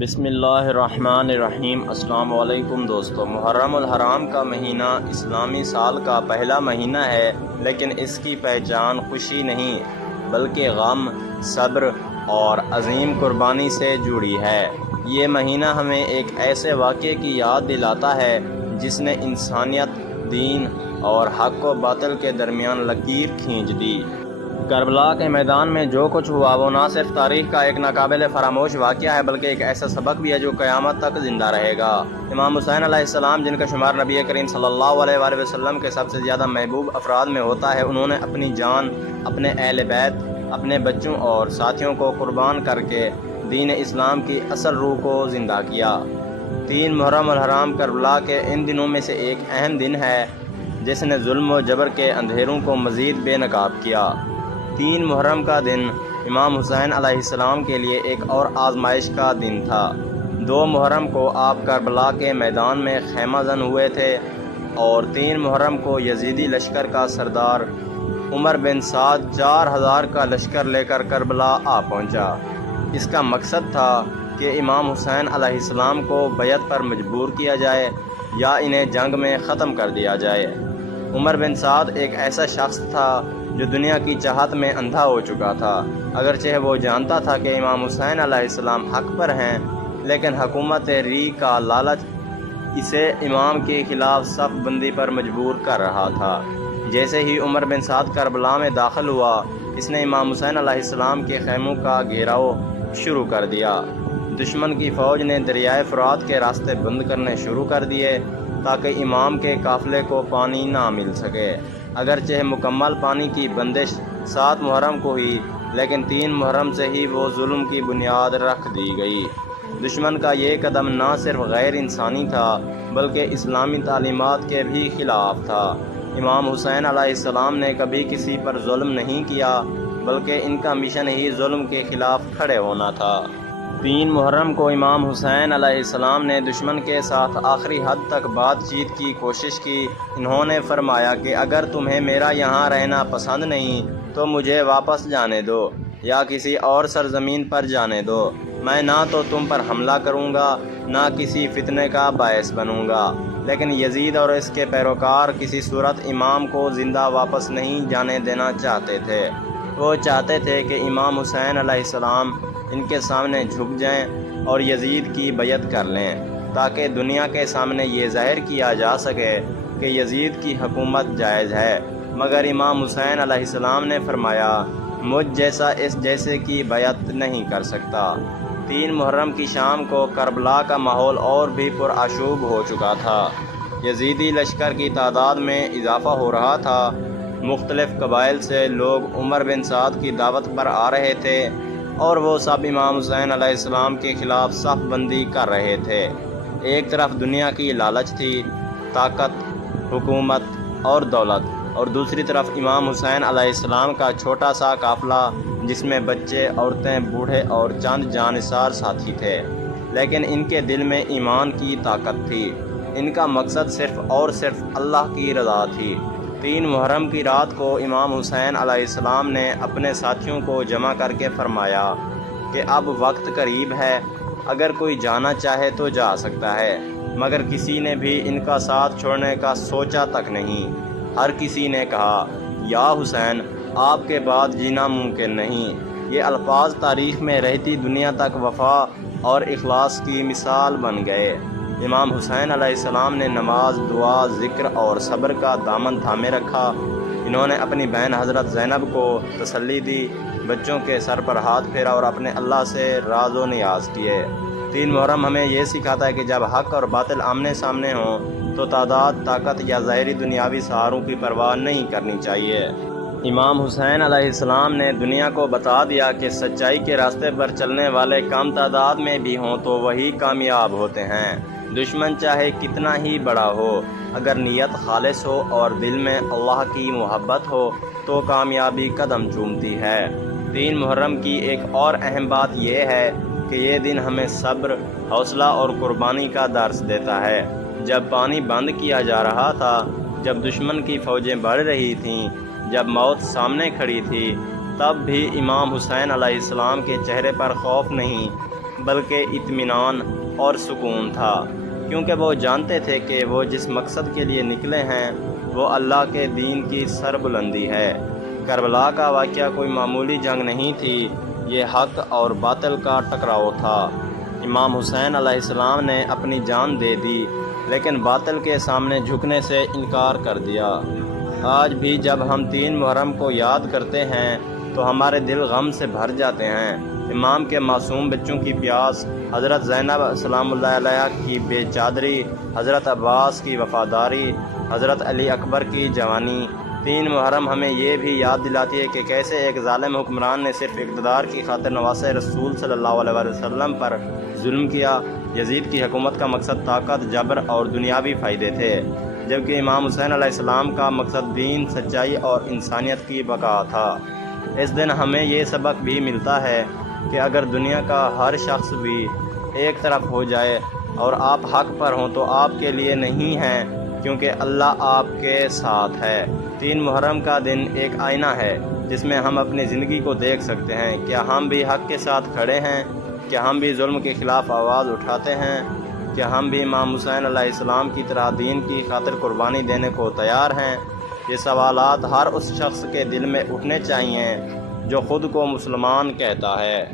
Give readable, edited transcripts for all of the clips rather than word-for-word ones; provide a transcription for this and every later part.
بسم اللہ الرحمن الرحیم۔ السلام علیکم دوستو، محرم الحرام کا مہینہ اسلامی سال کا پہلا مہینہ ہے، لیکن اس کی پہچان خوشی نہیں بلکہ غم، صبر اور عظیم قربانی سے جڑی ہے۔ یہ مہینہ ہمیں ایک ایسے واقعے کی یاد دلاتا ہے جس نے انسانیت، دین اور حق و باطل کے درمیان لکیر کھینچ دی۔ کربلا کے میدان میں جو کچھ ہوا وہ نہ صرف تاریخ کا ایک ناقابل فراموش واقعہ ہے بلکہ ایک ایسا سبق بھی ہے جو قیامت تک زندہ رہے گا۔ امام حسین علیہ السلام، جن کا شمار نبی کریم صلی اللہ علیہ وآلہ وسلم کے سب سے زیادہ محبوب افراد میں ہوتا ہے، انہوں نے اپنی جان، اپنے اہل بیت، اپنے بچوں اور ساتھیوں کو قربان کر کے دین اسلام کی اصل روح کو زندہ کیا۔ 3 محرم الحرام کربلا کے ان دنوں میں سے ایک اہم دن ہے جس نے ظلم و جبر کے اندھیروں کو مزید بے نقاب کیا۔ 3 محرم کا دن امام حسین علیہ السلام کے لیے ایک اور آزمائش کا دن تھا۔ 2 محرم کو آپ کربلا کے میدان میں خیمہ زن ہوئے تھے اور 3 محرم کو یزیدی لشکر کا سردار عمر بن سعد 4000 کا لشکر لے کر کربلا آ پہنچا۔ اس کا مقصد تھا کہ امام حسین علیہ السلام کو بیعت پر مجبور کیا جائے یا انہیں جنگ میں ختم کر دیا جائے۔ عمر بن سعد ایک ایسا شخص تھا جو دنیا کی چاہت میں اندھا ہو چکا تھا۔ اگرچہ وہ جانتا تھا کہ امام حسین علیہ السلام حق پر ہیں، لیکن حکومت ری کا لالچ اسے امام کے خلاف صف بندی پر مجبور کر رہا تھا۔ جیسے ہی عمر بن سعد کربلا میں داخل ہوا، اس نے امام حسین علیہ السلام کے خیموں کا گھیراؤ شروع کر دیا۔ دشمن کی فوج نے دریائے فرات کے راستے بند کرنے شروع کر دیے تاکہ امام کے قافلے کو پانی نہ مل سکے۔ اگرچہ مکمل پانی کی بندش 7 محرم کو ہوئی، لیکن 3 محرم سے ہی وہ ظلم کی بنیاد رکھ دی گئی۔ دشمن کا یہ قدم نہ صرف غیر انسانی تھا بلکہ اسلامی تعلیمات کے بھی خلاف تھا۔ امام حسین علیہ السلام نے کبھی کسی پر ظلم نہیں کیا بلکہ ان کا مشن ہی ظلم کے خلاف کھڑے ہونا تھا۔ 3 محرم کو امام حسین علیہ السلام نے دشمن کے ساتھ آخری حد تک بات چیت کی کوشش کی۔ انہوں نے فرمایا کہ اگر تمہیں میرا یہاں رہنا پسند نہیں تو مجھے واپس جانے دو یا کسی اور سرزمین پر جانے دو۔ میں نہ تو تم پر حملہ کروں گا نہ کسی فتنے کا باعث بنوں گا۔ لیکن یزید اور اس کے پیروکار کسی صورت امام کو زندہ واپس نہیں جانے دینا چاہتے تھے۔ وہ چاہتے تھے کہ امام حسین علیہ السلام ان کے سامنے جھک جائیں اور یزید کی بیعت کر لیں تاکہ دنیا کے سامنے یہ ظاہر کیا جا سکے کہ یزید کی حکومت جائز ہے۔ مگر امام حسین علیہ السلام نے فرمایا، مجھ جیسا اس جیسے کی بیعت نہیں کر سکتا۔ 3 محرم کی شام کو کربلا کا ماحول اور بھی پرآشوب ہو چکا تھا۔ یزیدی لشکر کی تعداد میں اضافہ ہو رہا تھا۔ مختلف قبائل سے لوگ عمر بن سعد کی دعوت پر آ رہے تھے اور وہ سب امام حسین علیہ السلام کے خلاف صف بندی کر رہے تھے۔ ایک طرف دنیا کی لالچ تھی، طاقت، حکومت اور دولت، اور دوسری طرف امام حسین علیہ السلام کا چھوٹا سا قافلہ جس میں بچے، عورتیں، بوڑھے اور چند جانثار ساتھی تھے۔ لیکن ان کے دل میں ایمان کی طاقت تھی۔ ان کا مقصد صرف اور صرف اللہ کی رضا تھی۔ 3 محرم کی رات کو امام حسین علیہ السلام نے اپنے ساتھیوں کو جمع کر کے فرمایا کہ اب وقت قریب ہے، اگر کوئی جانا چاہے تو جا سکتا ہے۔ مگر کسی نے بھی ان کا ساتھ چھوڑنے کا سوچا تک نہیں۔ ہر کسی نے کہا، یا حسین، آپ کے بعد جینا ممکن نہیں۔ یہ الفاظ تاریخ میں رہتی دنیا تک وفا اور اخلاص کی مثال بن گئے۔ امام حسین علیہ السلام نے نماز، دعا، ذکر اور صبر کا دامن تھامے رکھا۔ انہوں نے اپنی بہن حضرت زینب کو تسلی دی، بچوں کے سر پر ہاتھ پھیرا اور اپنے اللہ سے راز و نیاز کیے۔ 3 محرم ہمیں یہ سکھاتا ہے کہ جب حق اور باطل آمنے سامنے ہوں تو تعداد، طاقت یا ظاہری دنیاوی سہاروں کی پرواہ نہیں کرنی چاہیے۔ امام حسین علیہ السلام نے دنیا کو بتا دیا کہ سچائی کے راستے پر چلنے والے کم تعداد میں بھی ہوں تو وہی کامیاب ہوتے ہیں۔ دشمن چاہے کتنا ہی بڑا ہو، اگر نیت خالص ہو اور دل میں اللہ کی محبت ہو تو کامیابی قدم چومتی ہے۔ 3 محرم کی ایک اور اہم بات یہ ہے کہ یہ دن ہمیں صبر، حوصلہ اور قربانی کا درس دیتا ہے۔ جب پانی بند کیا جا رہا تھا، جب دشمن کی فوجیں بڑھ رہی تھیں، جب موت سامنے کھڑی تھی، تب بھی امام حسین علیہ السلام کے چہرے پر خوف نہیں بلکہ اطمینان اور سکون تھا، کیونکہ وہ جانتے تھے کہ وہ جس مقصد کے لیے نکلے ہیں وہ اللہ کے دین کی سربلندی ہے۔ کربلا کا واقعہ کوئی معمولی جنگ نہیں تھی، یہ حق اور باطل کا ٹکراؤ تھا۔ امام حسین علیہ السلام نے اپنی جان دے دی، لیکن باطل کے سامنے جھکنے سے انکار کر دیا۔ آج بھی جب ہم 3 محرم کو یاد کرتے ہیں تو ہمارے دل غم سے بھر جاتے ہیں۔ امام کے معصوم بچوں کی پیاس، حضرت زینب سلام اللہ علیہا کی بے چادری، حضرت عباس کی وفاداری، حضرت علی اکبر کی جوانی۔ 3 محرم ہمیں یہ بھی یاد دلاتی ہے کہ کیسے ایک ظالم حکمران نے صرف اقتدار کی خاطر نواسۂ رسول صلی اللہ علیہ وسلم پر ظلم کیا۔ یزید کی حکومت کا مقصد طاقت، جبر اور دنیاوی فائدے تھے، جبکہ امام حسین علیہ السلام کا مقصد دین، سچائی اور انسانیت کی بقا تھا۔ اس دن ہمیں یہ سبق بھی ملتا ہے کہ اگر دنیا کا ہر شخص بھی ایک طرف ہو جائے اور آپ حق پر ہوں تو آپ کے لیے نہیں ہیں، کیونکہ اللہ آپ کے ساتھ ہے۔ 3 محرم کا دن ایک آئینہ ہے جس میں ہم اپنی زندگی کو دیکھ سکتے ہیں۔ کیا ہم بھی حق کے ساتھ کھڑے ہیں؟ کیا ہم بھی ظلم کے خلاف آواز اٹھاتے ہیں؟ کیا ہم بھی امام حسین علیہ السلام کی طرح دین کی خاطر قربانی دینے کو تیار ہیں؟ یہ سوالات ہر اس شخص کے دل میں اٹھنے چاہیے جو خود کو مسلمان کہتا ہے۔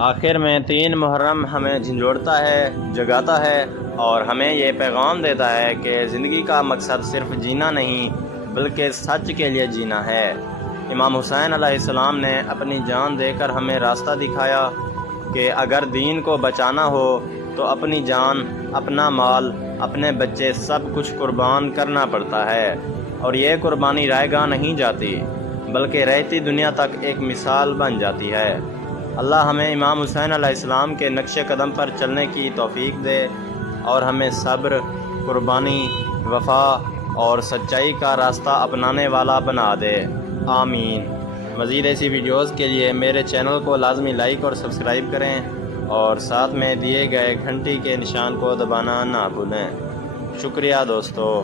آخر میں 3 محرم ہمیں جھنجھوڑتا ہے، جگاتا ہے اور ہمیں یہ پیغام دیتا ہے کہ زندگی کا مقصد صرف جینا نہیں بلکہ سچ کے لیے جینا ہے۔ امام حسین علیہ السلام نے اپنی جان دے کر ہمیں راستہ دکھایا کہ اگر دین کو بچانا ہو تو اپنی جان، اپنا مال، اپنے بچے سب کچھ قربان کرنا پڑتا ہے، اور یہ قربانی رائے گاہ نہیں جاتی بلکہ رہتی دنیا تک ایک مثال بن جاتی ہے۔ اللہ ہمیں امام حسین علیہ السلام کے نقش قدم پر چلنے کی توفیق دے اور ہمیں صبر، قربانی، وفا اور سچائی کا راستہ اپنانے والا بنا دے، آمین۔ مزید ایسی ویڈیوز کے لیے میرے چینل کو لازمی لائک اور سبسکرائب کریں اور ساتھ میں دیے گئے گھنٹی کے نشان کو دبانا نہ بھولیں۔ شکریہ دوستو۔